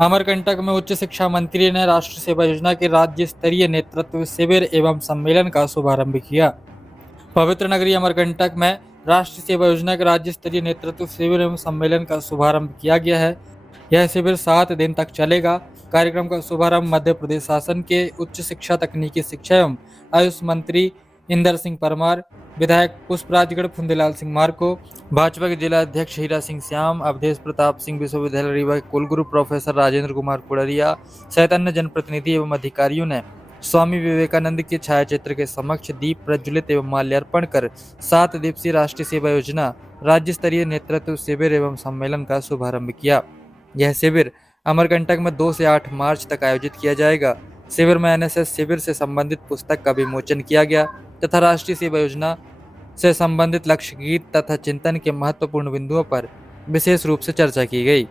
अमरकंटक में उच्च शिक्षा मंत्री ने राष्ट्रीय सेवा योजना के राज्य स्तरीय नेतृत्व शिविर एवं सम्मेलन का शुभारंभ किया। पवित्र नगरी अमरकंटक में राष्ट्रीय सेवा योजना के राज्य स्तरीय नेतृत्व शिविर एवं सम्मेलन का शुभारंभ किया गया है। यह शिविर 7 दिन तक चलेगा। कार्यक्रम का शुभारंभ मध्य प्रदेश शासन के उच्च शिक्षा, तकनीकी शिक्षा एवं आयुष मंत्री इंदर सिंह परमार, विधायक पुष्पराजगढ़ फुंदेलाल सिंह मार्को, भाजपा के जिला अध्यक्ष हीरा सिंह श्याम, अवधेश प्रताप सिंह विश्वविद्यालय रीवा के कुलगुरु प्रोफेसर राजेंद्र कुमार कुड़रिया सहित अन्य जनप्रतिनिधि एवं अधिकारियों ने स्वामी विवेकानंद के छायाचित्र के समक्ष दीप प्रज्वलित एवं माल्यार्पण कर 7 दिवसीय राष्ट्रीय सेवा योजना राज्य स्तरीय नेतृत्व शिविर एवं सम्मेलन का शुभारंभ किया। यह शिविर अमरकंटक में 2 से 8 मार्च तक आयोजित किया जाएगा। शिविर में एनएसएस शिविर से संबंधित पुस्तक का विमोचन किया गया तथा राष्ट्रीय सेवा योजना से संबंधित लक्ष्य गीत तथा चिंतन के महत्वपूर्ण बिंदुओं पर विशेष रूप से चर्चा की गई।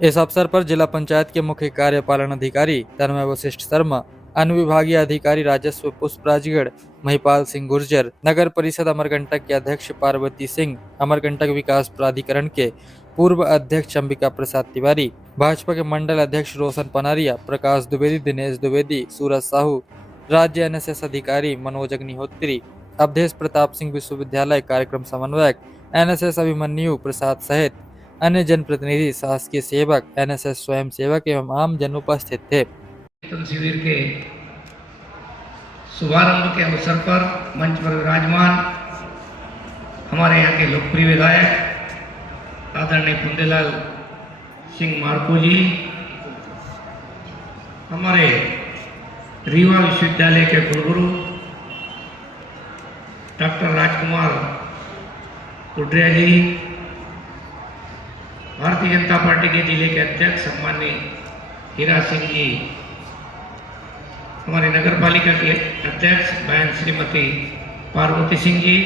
इस अवसर पर जिला पंचायत के मुख्य कार्यपालन अधिकारी तन्मय वशिष्ठ शर्मा, अनुविभागीय अधिकारी राजस्व पुष्पराजगढ़ महिपाल सिंह गुर्जर, नगर परिषद अमरकंटक के अध्यक्ष पार्वती सिंह, अमरकंटक विकास प्राधिकरण के पूर्व अध्यक्ष अंबिका प्रसाद तिवारी, भाजपा के मंडल अध्यक्ष रोशन पनारिया, प्रकाश द्विवेदी, दिनेश द्विवेदी, सूरज साहू, राज्य एनएसएस अधिकारी मनोज अग्निहोत्री, अवधेश प्रताप सिंह विश्वविद्यालय कार्यक्रम समन्वयक एनएसएस अभिमन्यु प्रसाद सहित अन्य जनप्रतिनिधि, शासकीय सेवक, एनएसएस स्वयं सेवक एवं आम जन उपस्थित थे। शिविर के शुभारंभ के अवसर पर मंच पर विराजमान हमारे यहाँ के लोकप्रिय विधायक आदरणीय फुंदेलाल सिंह मार्को जी, हमारे रीवा विश्वविद्यालय के कुलगुरु डॉक्टर राजकुमार कुड़रिया जी, भारतीय जनता पार्टी के जिले के अध्यक्ष सम्माननीय हीरा सिंह जी, हमारे नगर पालिका के अध्यक्ष बहन श्रीमती पार्वती सिंह जी,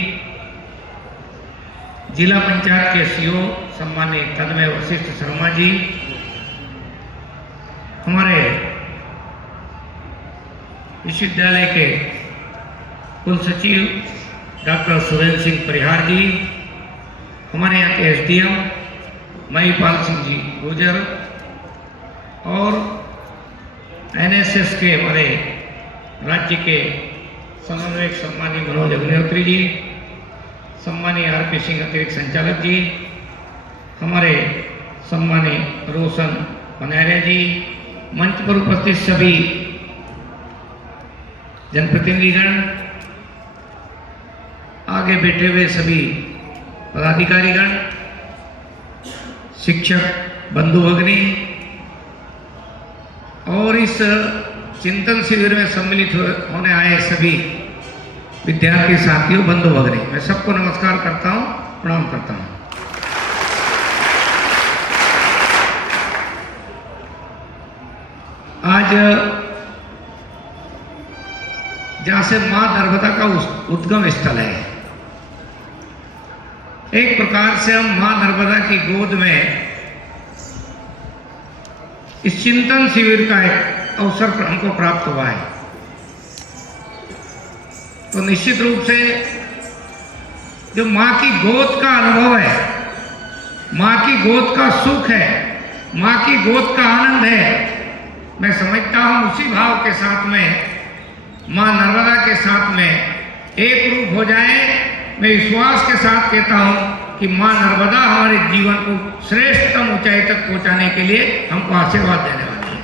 जिला पंचायत के सीओ सम्माननीय तन्मय वशिष्ठ शर्मा जी, हमारे विश्वविद्यालय के कुल सचिव डॉक्टर सुरेंद्र सिंह परिहार जी, हमारे यहाँ के एसडीएम महिपाल सिंह जी गुर्जर और एनएसएस के हमारे राज्य के समन्वयक सम्माननीय मनोज अग्निहोत्री जी, सम्माननीय आरपी सिंह अतिरिक्त संचालक जी, हमारे सम्माननीय रोशन पनारिया जी, मंच पर उपस्थित सभी जनप्रतिनिधिगण, आगे बैठे हुए सभी पदाधिकारीगण, शिक्षक बंधु भगिनी और इस चिंतन शिविर में सम्मिलित होने आए सभी विद्यार्थी साथियों, बंधु भगिनी, मैं सबको नमस्कार करता हूं, प्रणाम करता हूं। आज जहां से मां नर्मदा का उद्गम स्थल है, एक प्रकार से हम मां नर्मदा की गोद में इस चिंतन शिविर का एक अवसर हमको प्राप्त हुआ है। तो निश्चित रूप से जो मां की गोद का अनुभव है, मां की गोद का सुख है, मां की गोद का आनंद है, मैं समझता हूं उसी भाव के साथ में मां नर्मदा के साथ में एक रूप हो जाए। मैं विश्वास के साथ कहता हूं कि मां नर्मदा हमारे जीवन को श्रेष्ठतम ऊंचाई तक पहुंचाने के लिए हमको आशीर्वाद देने वाली है।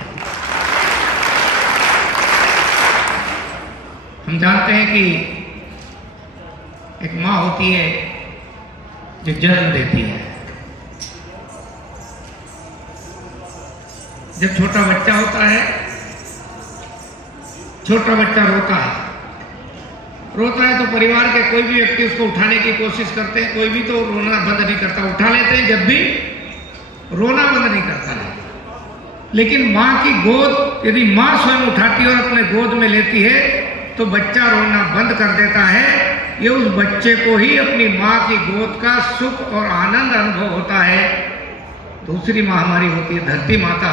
हम जानते हैं कि एक मां होती है जो जन्म देती है, जब छोटा बच्चा होता है, छोटा बच्चा रोता है तो परिवार के कोई भी व्यक्ति उसको उठाने की कोशिश करते हैं, कोई भी तो रोना बंद नहीं करता, उठा लेते हैं, जब भी रोना बंद नहीं करता है। लेकिन माँ की गोद यदि माँ स्वयं उठाती है और अपने गोद में लेती है तो बच्चा रोना बंद कर देता है। ये उस बच्चे को ही अपनी माँ की गोद का सुख और आनंद अनुभव होता है। दूसरी माँ हमारी होती है धरती माता,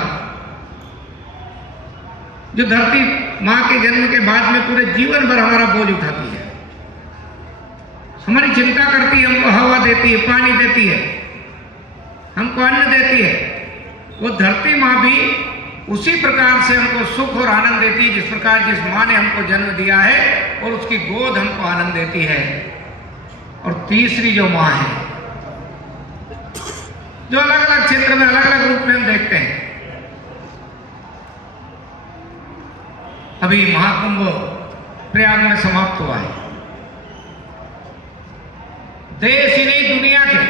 जो धरती माँ के जन्म के बाद में पूरे जीवन भर हमारा बोझ उठाती है, हमारी चिंता करती है, हमको हवा देती है, पानी देती है, हमको अन्न देती है। वो धरती माँ भी उसी प्रकार से हमको सुख और आनंद देती है जिस प्रकार जिस माँ ने हमको जन्म दिया है और उसकी गोद हमको आनंद देती है। और तीसरी जो माँ है, जो अलग अलग क्षेत्र में अलग अलग रूप में हम देखते हैं। अभी महाकुंभ प्रयाग में समाप्त हुआ है। देश ही नहीं दुनिया के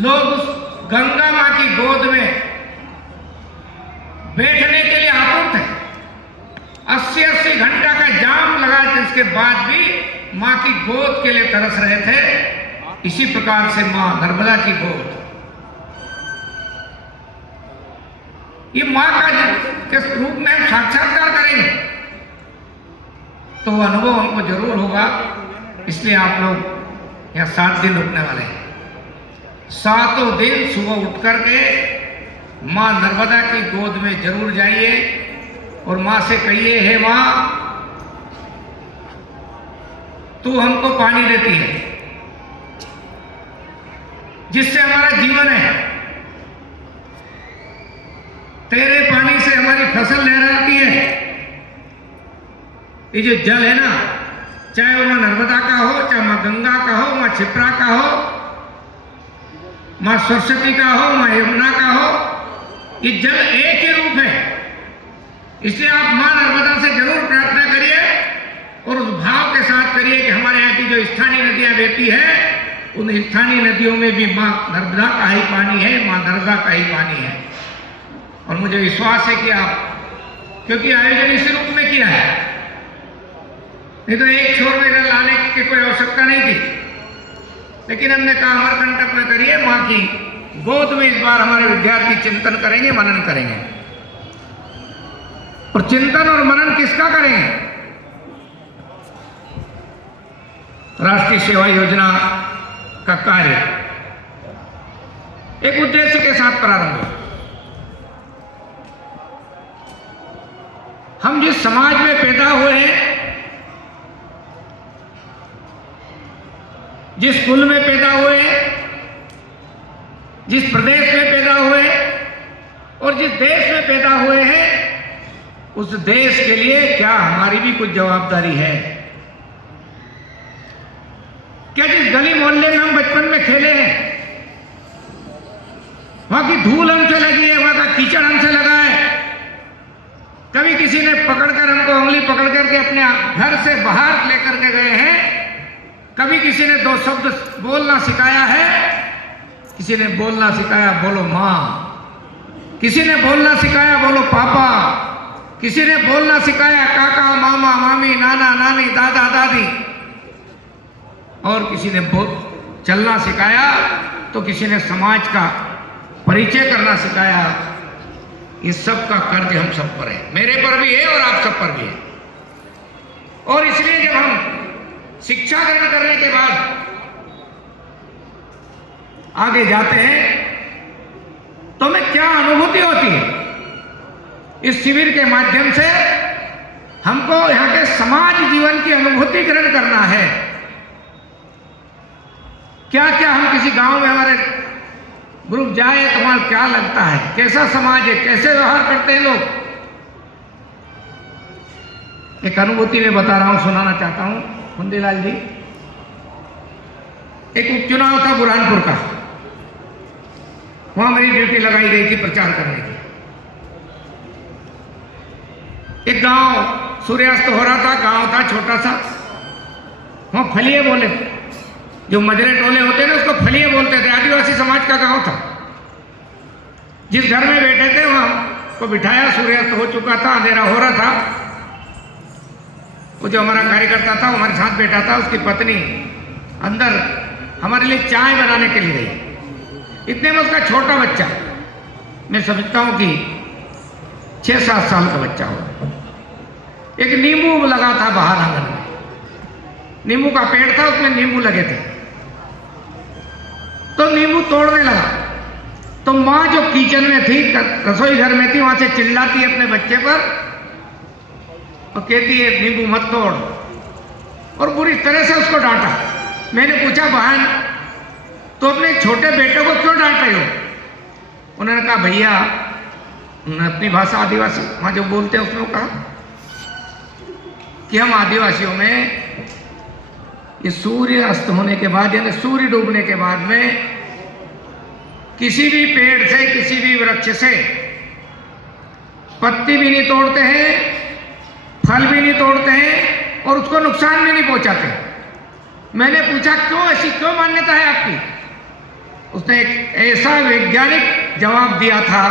लोग उस गंगा मां की गोद में बैठने के लिए आतुर थे। 80-80 घंटा का जाम लगा, जिसके बाद भी मां की गोद के लिए तरस रहे थे। इसी प्रकार से मां नर्मदा की गोद, ये मां का किस रूप में हम साक्षात्कार करेंगे तो वो अनुभव हमको जरूर होगा। इसलिए आप लोग यहाँ 7 दिन रुकने वाले हैं। 7 दिन सुबह उठ करके मां नर्मदा की गोद में जरूर जाइए और मां से कहिए, हे मां, तू हमको पानी देती है जिससे हमारा जीवन है, तेरे पानी से हमारी फसल लहराती है। ये जो जल है ना, चाहे वो मां नर्मदा का हो, चाहे मां गंगा का हो, मां क्षिप्रा का हो, मां सरस्वती का हो, मां यमुना का हो, ये जल एक ही रूप है। इसलिए आप मां नर्मदा से जरूर प्रार्थना करिए और उस भाव के साथ करिए कि हमारे यहाँ की जो स्थानीय नदियां बहती है, उन स्थानीय नदियों में भी मां नर्मदा का ही पानी है, मां नर्मदा का ही पानी है। और मुझे विश्वास है कि आप, क्योंकि आयोजन इसी रूप में किया है, नहीं तो एक छोर में जल लाने की कोई आवश्यकता नहीं थी। लेकिन हमने कहा अमरकंटक में करिए, मां की गोद में इस बार हमारे विद्यार्थी चिंतन करेंगे, मनन करेंगे। और चिंतन और मनन किसका करेंगे? राष्ट्रीय सेवा योजना का कार्य एक उद्देश्य के साथ प्रारंभ हुआ। हम जिस समाज में पैदा हुए हैं, जिस कुल में पैदा हुए हैं, जिस प्रदेश में पैदा हुए हैं और जिस देश में पैदा हुए हैं, उस देश के लिए क्या हमारी भी कुछ जवाबदारी है? क्या जिस गली मोहल्ले में हम बचपन में खेले हैं, वहां की धूल हमसे लगी है, वहां का कीचड़ हमसे लगा है, कभी किसी ने पकड़कर हमको उंगली पकड़ करके अपने घर से बाहर लेकर के गए हैं, कभी किसी ने 2 शब्द बोलना सिखाया है, किसी ने बोलना सिखाया बोलो माँ, किसी ने बोलना सिखाया बोलो पापा, किसी ने बोलना सिखाया काका मामा मामी नाना नानी दादा दादी, और किसी ने चलना सिखाया तो किसी ने समाज का परिचय करना सिखाया। इस सब का कर्ज हम सब पर है, मेरे पर भी है और आप सब पर भी है। और इसलिए जब हम शिक्षा ग्रहण करने के बाद आगे जाते हैं तो हमें क्या अनुभूति होती है? इस शिविर के माध्यम से हमको यहाँ के समाज जीवन की अनुभूति ग्रहण करना है। क्या क्या हम किसी गांव में हमारे ग्रुप जाए तो वहां क्या लगता है, कैसा समाज है, कैसे व्यवहार करते हैं लोग। एक अनुभूति में बता रहा हूं, सुनाना चाहता हूं। कुंदीलाल जी, एक उपचुनाव था बुरहानपुर का, वहां मेरी ड्यूटी लगाई गई थी प्रचार करने की। एक गांव सूर्यास्त हो रहा था, गांव था छोटा सा, वहां फलिए बोले, जो मजरे टोले होते हैं ना उसको फलिए बोलते थे, आदिवासी समाज का गांव था। जिस घर में बैठे थे वहां को बिठाया, सूर्यास्त हो चुका था, अंधेरा हो रहा था। वो जो हमारा कार्यकर्ता था, हमारे साथ बैठा था, उसकी पत्नी अंदर हमारे लिए चाय बनाने के लिए गई। इतने में उसका छोटा बच्चा, मैं समझता हूं कि 6-7 साल का बच्चा हो, एक नींबू लगा था बाहर आंगन में, नींबू का पेड़ था, उसमें नींबू लगे थे, तो नींबू तोड़ने लगा। तो माँ जो किचन में थी, रसोई घर में थी, वहां से चिल्लाती है अपने बच्चे पर और कहती है नींबू मत तोड़, और बुरी तरह से उसको डांटा। मैंने पूछा बहन, तो अपने छोटे बेटे को क्यों डांट रहे हो? उन्होंने कहा भैया, उन्होंने अपनी भाषा आदिवासी वहां जो बोलते हैं उसमें कहा कि हम आदिवासियों में ये सूर्य अस्त होने के बाद, यानी सूर्य डूबने के बाद में किसी भी पेड़ से, किसी भी वृक्ष से पत्ती भी नहीं तोड़ते हैं, फल भी नहीं तोड़ते हैं और उसको नुकसान भी नहीं पहुंचाते। मैंने पूछा क्यों, ऐसी क्यों मान्यता है आपकी? उसने एक ऐसा वैज्ञानिक जवाब दिया था,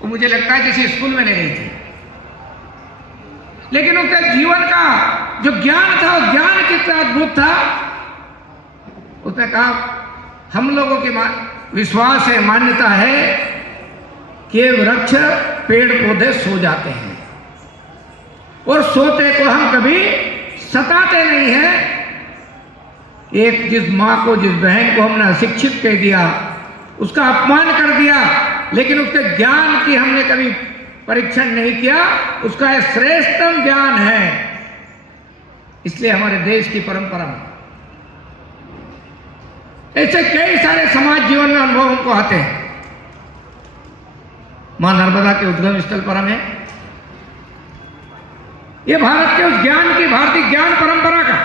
वो मुझे लगता है किसी स्कूल में नहीं गई थी, लेकिन उसके जीवन का जो ज्ञान था, वो ज्ञान कितना अद्भुत था। उसने कहा हम लोगों के विश्वास है, मान्यता है कि वृक्ष, पेड़ पौधे सो जाते हैं और सोते को हम कभी सताते नहीं हैं। एक जिस माँ को, जिस बहन को हमने अशिक्षित कह दिया, उसका अपमान कर दिया, लेकिन उसके ज्ञान की हमने कभी परीक्षण नहीं किया, उसका एक श्रेष्ठतम ज्ञान है। इसलिए हमारे देश की परंपरा में ऐसे कई सारे समाज जीवन में अनुभव हमको आते हैं। मां नर्मदा के उद्गम स्थल पर हमें ये भारत के उस ज्ञान की, भारतीय ज्ञान परंपरा का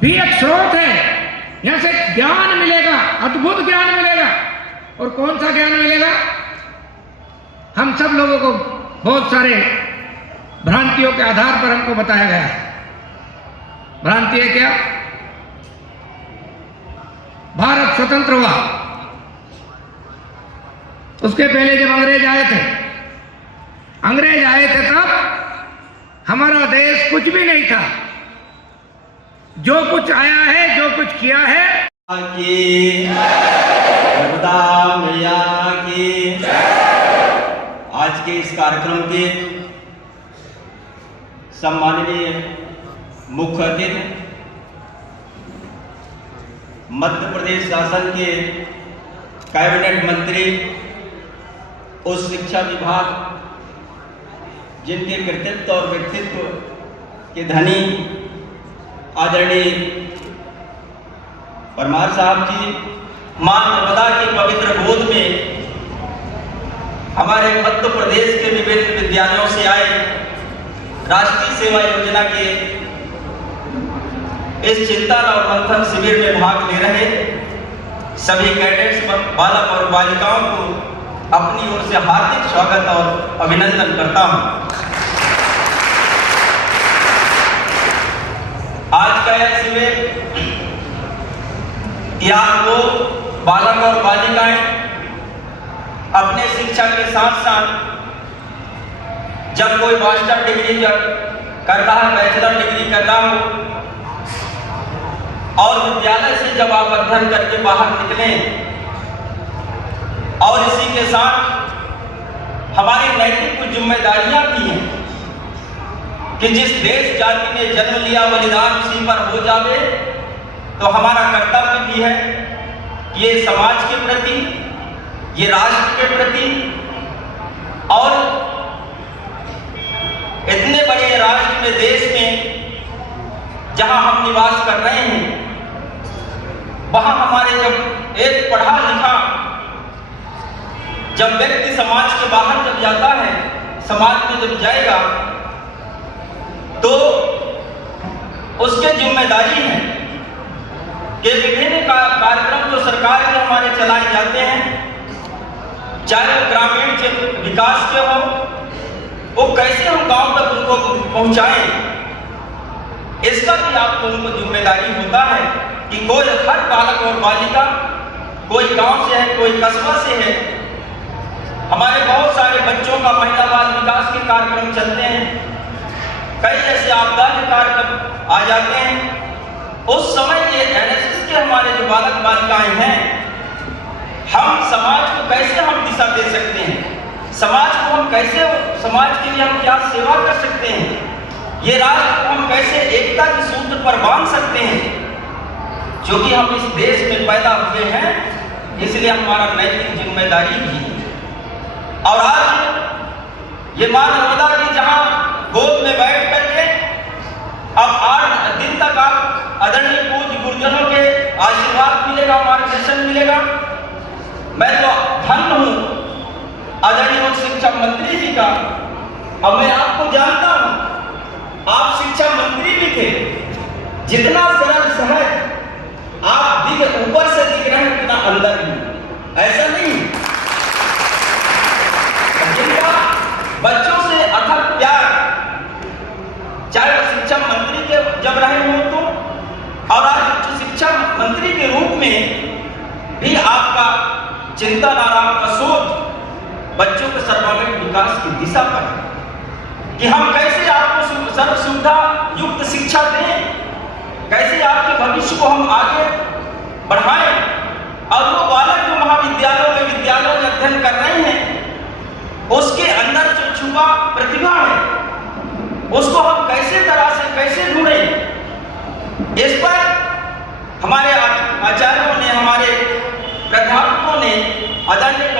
भी एक स्रोत है। यहां से ज्ञान मिलेगा, अद्भुत ज्ञान मिलेगा। और कौन सा ज्ञान मिलेगा? हम सब लोगों को बहुत सारे भ्रांतियों के आधार पर हमको बताया गया है। भ्रांति है क्या? भारत स्वतंत्र हुआ, उसके पहले जब अंग्रेज आए थे, तब हमारा देश कुछ भी नहीं था। जो कुछ आया है, जो कुछ किया है, की नर्मदा मैया की। आज के इस कार्यक्रम के सम्माननीय मुख्य अतिथि, मध्य प्रदेश शासन के कैबिनेट मंत्री, उस शिक्षा विभाग जिनके कृतित्व और व्यक्तित्व के धनी आदरणीय परमार साहब जी, मां नर्मदा की पवित्र गोद में हमारे मध्य प्रदेश के विभिन्न विद्यालयों से आए राष्ट्रीय सेवा योजना के इस चिंतन और मंथन शिविर में भाग ले रहे सभी कैडेट्स, बालक और बालिकाओं को अपनी ओर से हार्दिक स्वागत और अभिनंदन करता हूं। आज का यह शिविर आपको बालक और बालिकाएं अपने शिक्षा के साथ साथ जब कोई मास्टर डिग्री कर रहा है, बैचलर डिग्री कर रहा हो, और विद्यालय से जब आप अध्ययन करके बाहर निकलें, और इसी के साथ हमारी नैतिक कुछ जिम्मेदारियां भी हैं कि जिस देश जाति ने जन्म लिया बलिदान उसी पर हो जावे, तो हमारा कर्तव्य भी है ये समाज के प्रति, ये राष्ट्र के प्रति, और इतने बड़े राष्ट्र में, देश में जहां हम निवास कर रहे हैं, वहां हमारे जब एक पढ़ा लिखा जब व्यक्ति समाज के बाहर जब जाता है, समाज में जब जाएगा, तो उसके जिम्मेदारी है कि विभिन्न कार्यक्रम जो सरकार के हमारे चलाए जाते हैं, चाहे वो ग्रामीण विकास के हो, वो कैसे हम गांव तक उनको पहुंचाएं, इसका भी आपको उनको जिम्मेदारी होता है कि कोई हर बालक और बालिका कोई गांव से है, कोई कस्बा से है। हमारे बहुत सारे बच्चों का महिला बाल विकास के कार्यक्रम चलते हैं, कई ऐसे आपदा के कार्यक्रम आ जाते हैं। उस समय ये एनएसएस के हमारे जो बालक बालिकाएं हैं, हम समाज को कैसे हम दिशा दे सकते हैं, समाज को हम कैसे, समाज के लिए हम क्या सेवा कर सकते हैं, ये राष्ट्र को हम कैसे एकता के सूत्र पर बांध सकते हैं। क्योंकि हम इस देश में पैदा हुए हैं, इसलिए हमारा नैतिक जिम्मेदारी भी है। और आज ये मां नर्मदा की जहां गोद में बैठ करके अब 8 दिन तक आप आदरणीय पूज्य गुरुजनों के आशीर्वाद मिलेगा, मार्गदर्शन मिलेगा। मैं तो धन्य हूं आदरणीय उच्च शिक्षा मंत्री जी का। अब मैं आपको जानता हूं, आप शिक्षा मंत्री भी थे। जितना सरल सहज आप ऊपर से दिख रहे हैं, उतना अंदर भी ऐसा नहीं। जिनका बच्चों से अथक प्यार, चाहे वो शिक्षा मंत्री के जब रहे हो तो, और आज उच्च शिक्षा मंत्री के रूप में भी आपका चिंतन और आपका सोच बच्चों के सर्वांगीण विकास की दिशा पर है कि हम कैसे आपको सर्व सुविधा युक्त शिक्षा दें, कैसे आपके भविष्य को हम आगे बढ़ाएं। और वो बालक जो महाविद्यालयों में विद्यालयों में अध्ययन कर रहे हैं, उसके अंदर जो छुपा प्रतिभा है, उसको हम कैसे तरह से कैसे ढूंढें। इस पर हमारे आचार्यों ने, हमारे प्राध्यापकों ने, आदरणीय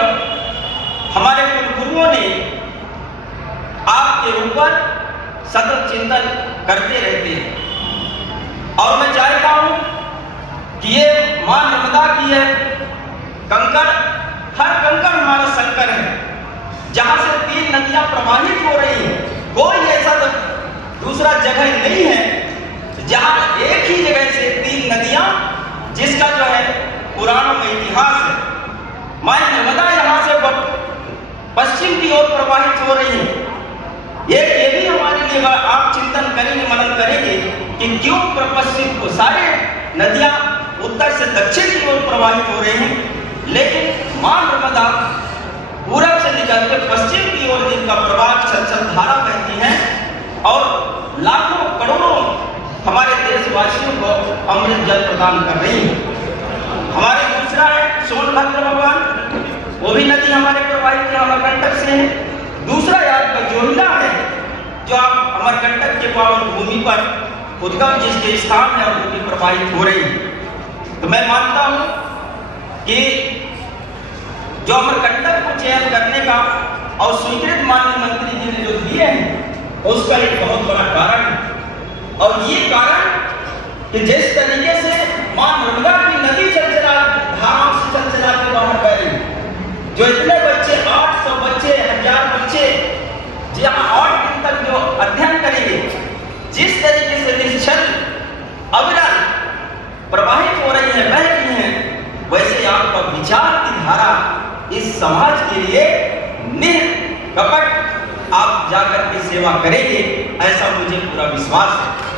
हमारे कुलगुरुओं ने आपके ऊपर सतत चिंतन करते रहते हैं। और मैं चाहता हूं कि ये मां नर्मदा की है कंकड़, हर कंकड़ हमारा शंकर है। जहां से 3 नदियां प्रवाहित हो रही हैं, कोई ऐसा दूसरा जगह नहीं है जहां एक ही जगह से 3 नदियां, जिसका जो है पुराणों में इतिहास है। मां नर्मदा यहां से पश्चिम की ओर प्रवाहित हो रही है। ये भी हमारे लिए आप चिंतन करेंगे, मनन करेंगे कि क्यों पश्चिम को सारे नदियां उत्तर से दक्षिण की ओर प्रवाहित हो रही हैं, लेकिन मां नर्मदा पूरब से निकलकर पश्चिम की ओर जिनका प्रवाह छलछल धारा बहती है और लाखों करोड़ों हमारे देशवासियों को अमृत जल प्रदान कर रही है। हमारे दूसरा है सोनभद्र भगवान, वो भी नदी हमारे प्रवाहित अमरकंटक से है। दूसरा आपका जोहिला है, जो आप अमरकंटक के पावन भूमि पर उद्गम जिसके स्थान है और वो प्रवाहित हो रही है। तो मैं मानता हूं कि जो अमरकंटक को चयन करने का और स्वीकृत माननीय मंत्री जी ने जो दिए हैं, उसका एक बहुत बड़ा कारण है। और ये कारण कि जिस तरीके से मां नर्मदा की नदी चलचला धाम से चलचला के बाहर बह रही, जो इतने बच्चे 800 बच्चे 1000 बच्चे जहां 8 दिन तक जो अध्ययन करेंगे, जिस तरीके से निश्चल अविरल प्रवाहित हो रही है, बह रही है, वैसे आपका विचार की धारा इस समाज के लिए निष्कपट आप जाकर के सेवा करेंगे, ऐसा मुझे पूरा विश्वास है।